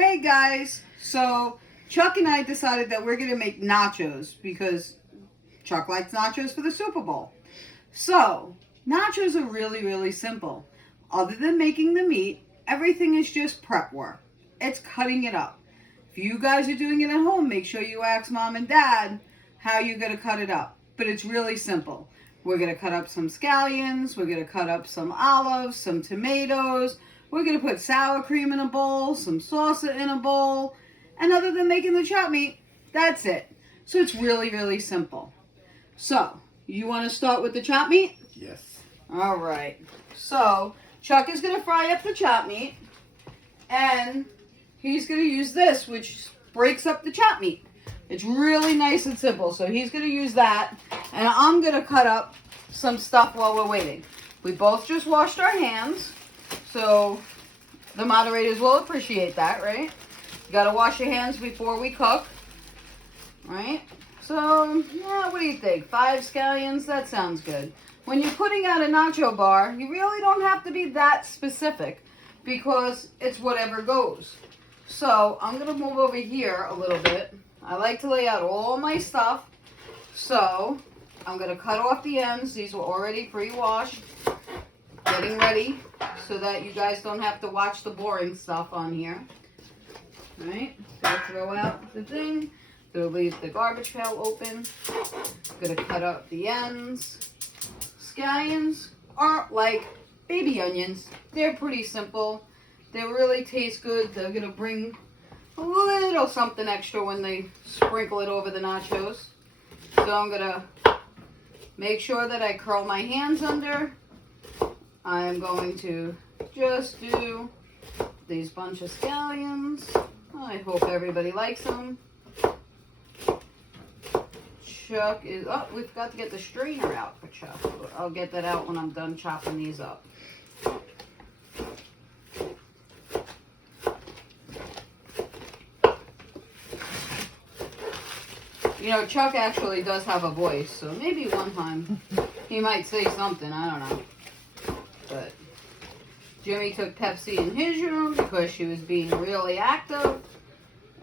Hey guys, so Chuck and I decided that we're going to make nachos because Chuck likes nachos for the Super Bowl. So, nachos are really, really simple. Other than making the meat, everything is just prep work. It's cutting it up. If you guys are doing it at home, make sure you ask mom and dad how you're going to cut it up. But it's really simple. We're going to cut up some scallions, we're going to cut up some olives, some tomatoes, we're going to put sour cream in a bowl, some salsa in a bowl, and other than making the chop meat, that's it. So it's really, really simple. So, you want to start with the chop meat? Yes. All right. So, Chuck is going to fry up the chop meat, and he's going to use this, which breaks up the chop meat. It's really nice and simple. So he's going to use that, and I'm going to cut up some stuff while we're waiting. We both just washed our hands, so the moderators will appreciate that, right? You got to wash your hands before we cook, right? So, yeah, what do you think? 5 scallions? That sounds good. When you're putting out a nacho bar, you really don't have to be that specific because it's whatever goes. So, I'm going to move over here a little bit. I like to lay out all my stuff. So, I'm going to cut off the ends. These were already pre-washed. Getting ready so that you guys don't have to watch the boring stuff on here. Alright, gonna throw out the thing. Gonna leave the garbage pail open. Gonna cut up the ends. Scallions are like baby onions. They're pretty simple. They really taste good. They're gonna bring a little something extra when they sprinkle it over the nachos. So I'm gonna make sure that I curl my hands under. I'm going to just do these bunch of scallions. I hope everybody likes them. Chuck is, oh, we've got to get the strainer out for Chuck. I'll get that out when I'm done chopping these up. You know, Chuck actually does have a voice, so maybe one time he might say something, I don't know. But Jimmy took Pepsi in his room because she was being really active.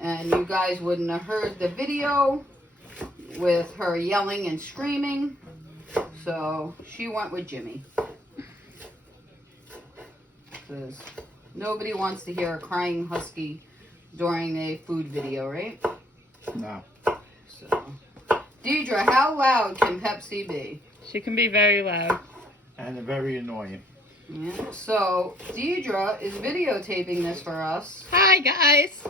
And you guys wouldn't have heard the video with her yelling and screaming. So she went with Jimmy. Because nobody wants to hear a crying husky during a food video, right? No. So, Deidre, how loud can Pepsi be? She can be very loud. And very annoying. Yeah. So, Deidre is videotaping this for us. Hi, guys.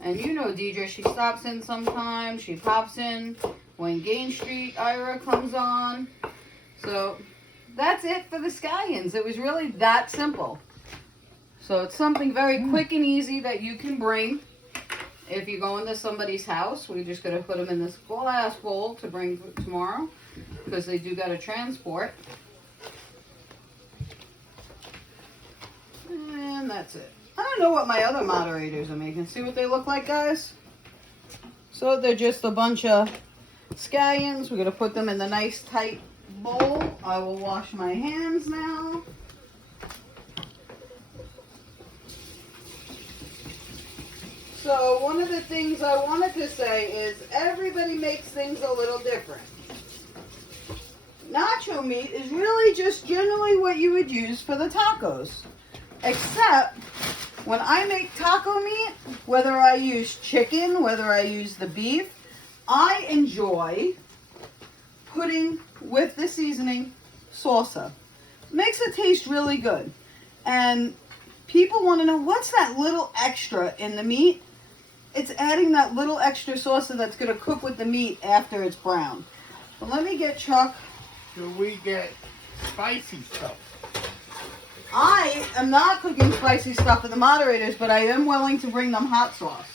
And you know Deidre, she stops in sometimes. She pops in when Gain Street Ira comes on. So, that's it for the scallions. It was really that simple. So, it's something very quick and easy that you can bring. If you go into somebody's house, we're just going to put them in this glass bowl to bring tomorrow. Because they do got to transport. And that's it. I don't know what my other moderators are making. See what they look like, guys? So they're just a bunch of scallions. We're going to put them in the nice tight bowl. I will wash my hands now. So one of the things I wanted to say is everybody makes things a little different. Nacho meat is really just generally what you would use for the tacos. Except when I make taco meat, whether I use chicken, whether I use the beef, I enjoy putting with the seasoning salsa. It makes it taste really good. And people want to know, what's that little extra in the meat? It's adding that little extra salsa that's going to cook with the meat after it's brown. So let me get Chuck. Do we get spicy stuff? I am not cooking spicy stuff for the moderators, but I am willing to bring them hot sauce.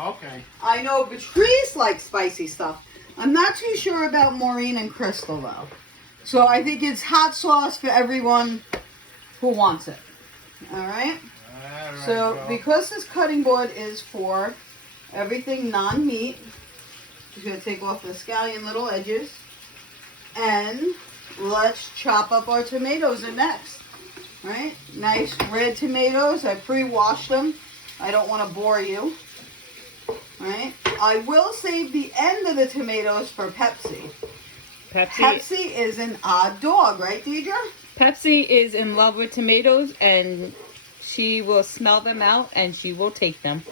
Okay. I know Patrice likes spicy stuff. I'm not too sure about Maureen and Crystal, though. So I think it's hot sauce for everyone who wants it. All right? So because this cutting board is for everything non-meat, just going to take off the scallion little edges. And let's chop up our tomatoes next. Right? Nice red tomatoes. I pre-washed them. I don't want to bore you. Right? I will save the end of the tomatoes for Pepsi. Pepsi is an odd dog, right, Deidre? Pepsi is in love with tomatoes, and she will smell them out and she will take them.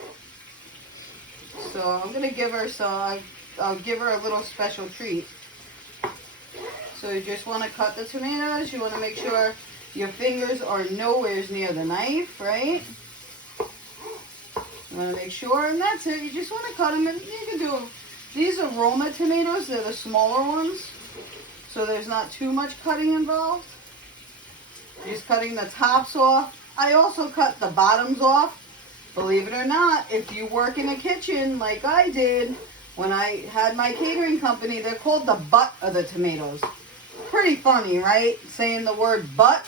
So I'm gonna give her some. I'll give her a little special treat. So you just want to cut the tomatoes. You want to make sure your fingers are nowhere near the knife, right? You want to make sure, and that's it. You just want to cut them, and you can do. These are Roma tomatoes. They're the smaller ones, so there's not too much cutting involved. Just cutting the tops off. I also cut the bottoms off. Believe it or not, if you work in a kitchen like I did when I had my catering company, they're called the butt of the tomatoes. Pretty funny, right? Saying the word butt,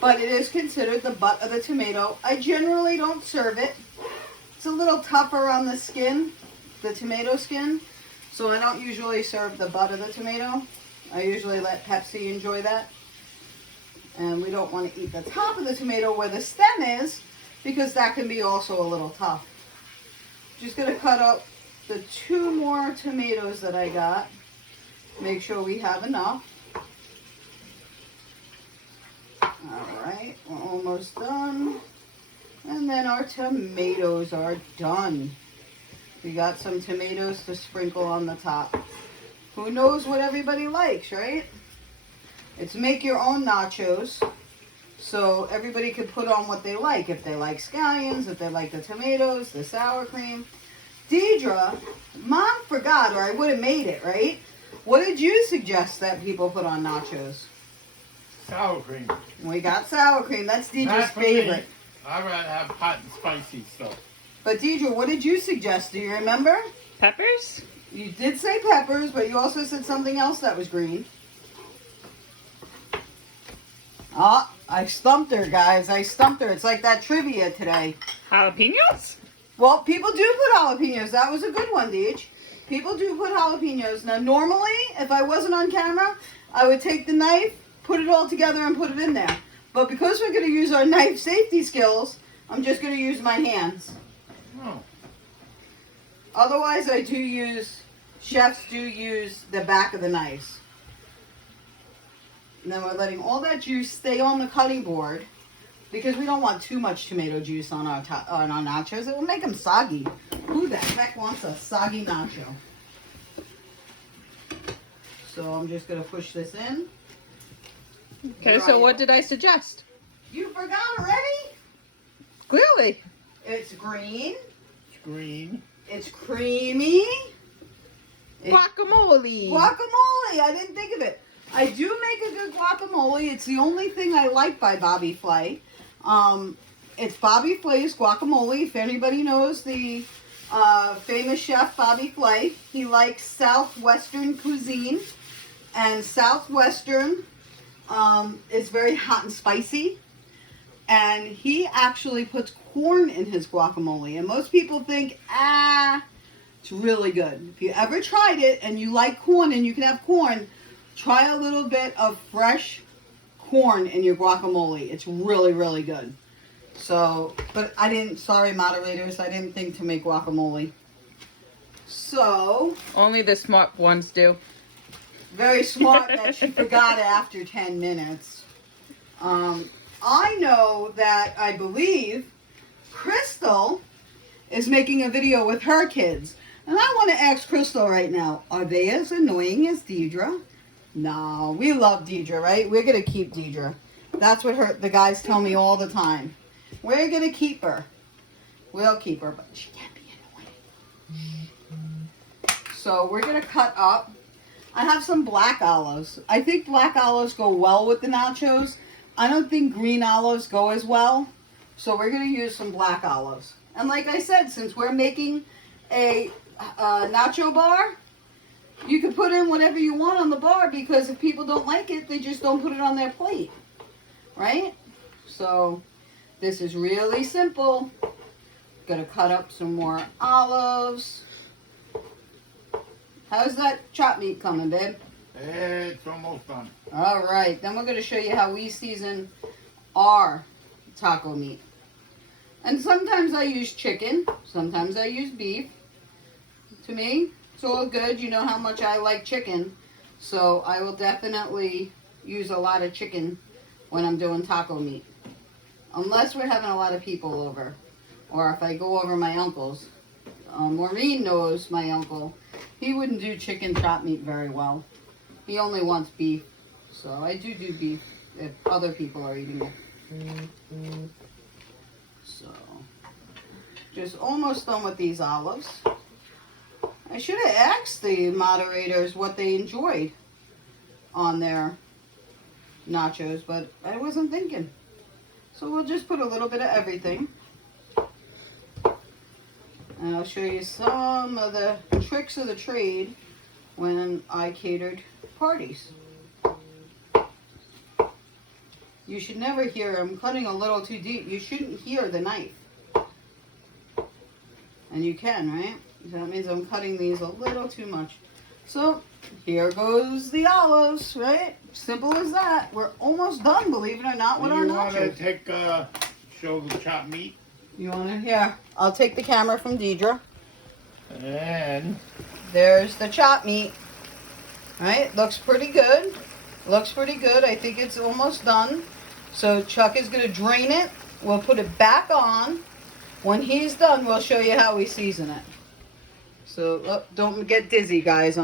but it is considered the butt of the tomato. I generally don't serve it. It's a little tougher on the skin, the tomato skin, so I don't usually serve the butt of the tomato. I usually let Pepsi enjoy that. And we don't want to eat the top of the tomato where the stem is, because that can be also a little tough. Just going to cut up the 2 more tomatoes that I got. Make sure we have enough. Alright, we're almost done. And then our tomatoes are done. We got some tomatoes to sprinkle on the top. Who knows what everybody likes, right? It's make your own nachos. So everybody could put on what they like. If they like scallions, if they like the tomatoes, the sour cream. Deidre, Mom forgot, or I would have made it, right? What did you suggest that people put on nachos? Sour cream. We got sour cream. That's Deidre's Not for favorite. me. I'd rather have hot and spicy stuff. But Deidre, what did you suggest? Do you remember? Peppers? You did say peppers, but you also said something else that was green. Ah, I stumped her, guys. I stumped her. It's like that trivia today. Jalapenos? Well, people do put jalapenos. That was a good one, Deej. People do put jalapenos. Now, normally, if I wasn't on camera, I would take the knife, put it all together, and put it in there. But because we're going to use our knife safety skills, I'm just going to use my hands. Oh. Otherwise, chefs do use the back of the knives. And then we're letting all that juice stay on the cutting board because we don't want too much tomato juice on our nachos. It will make them soggy. Who the heck wants a soggy nacho? So I'm just going to push this in. Okay, so what did I suggest? You forgot already? Clearly. It's green. It's green. It's creamy. Guacamole. Guacamole. I didn't think of it. I do make a good guacamole. It's the only thing I like by Bobby Flay. It's Bobby Flay's guacamole. If anybody knows the famous chef Bobby Flay, he likes Southwestern cuisine. And Southwestern is very hot and spicy. And he actually puts corn in his guacamole. And most people think, it's really good. If you ever tried it and you like corn and you can have corn, try a little bit of fresh corn in your guacamole. It's really, really good. So, but sorry moderators, I didn't think to make guacamole. So. Only the smart ones do. Very smart that she forgot after 10 minutes. I know that I believe Crystal is making a video with her kids. And I want to ask Crystal right now, are they as annoying as Deidre? No, we love Deidre, right? We're going to keep Deidre. That's what the guys tell me all the time. We're going to keep her. We'll keep her, but she can't be annoying. So we're going to cut up. I have some black olives. I think black olives go well with the nachos. I don't think green olives go as well. So we're going to use some black olives. And like I said, since we're making a nacho bar, you can put in whatever you want on the bar, because if people don't like it, they just don't put it on their plate. Right? So this is really simple. Gonna cut up some more olives. How's that chop meat coming, babe? It's almost done. All right, then we're going to show you how we season our taco meat. And sometimes I use chicken. Sometimes I use beef. To me, it's all good. You know how much I like chicken. So I will definitely use a lot of chicken when I'm doing taco meat. Unless we're having a lot of people over. Or if I go over my uncle's. Maureen knows my uncle. He wouldn't do chicken chop meat very well. He only wants beef. So I do beef if other people are eating it. So, just almost done with these olives. I should have asked the moderators what they enjoyed on their nachos, but I wasn't thinking. So we'll just put a little bit of everything. And I'll show you some of the tricks of the trade when I catered parties. You should never hear, I'm cutting a little too deep. You shouldn't hear the knife. And you can, right? So that means I'm cutting these a little too much. So here goes the olives, right? Simple as that. We're almost done, believe it or not, with our You want to nachos. take, show the chopped meat? You want to? Yeah. I'll take the camera from Deidre. And There's the chopped meat. Right? Looks pretty good. Looks pretty good. I think it's almost done. So Chuck is going to drain it. We'll put it back on. When he's done, we'll show you how we season it. So don't get dizzy, guys.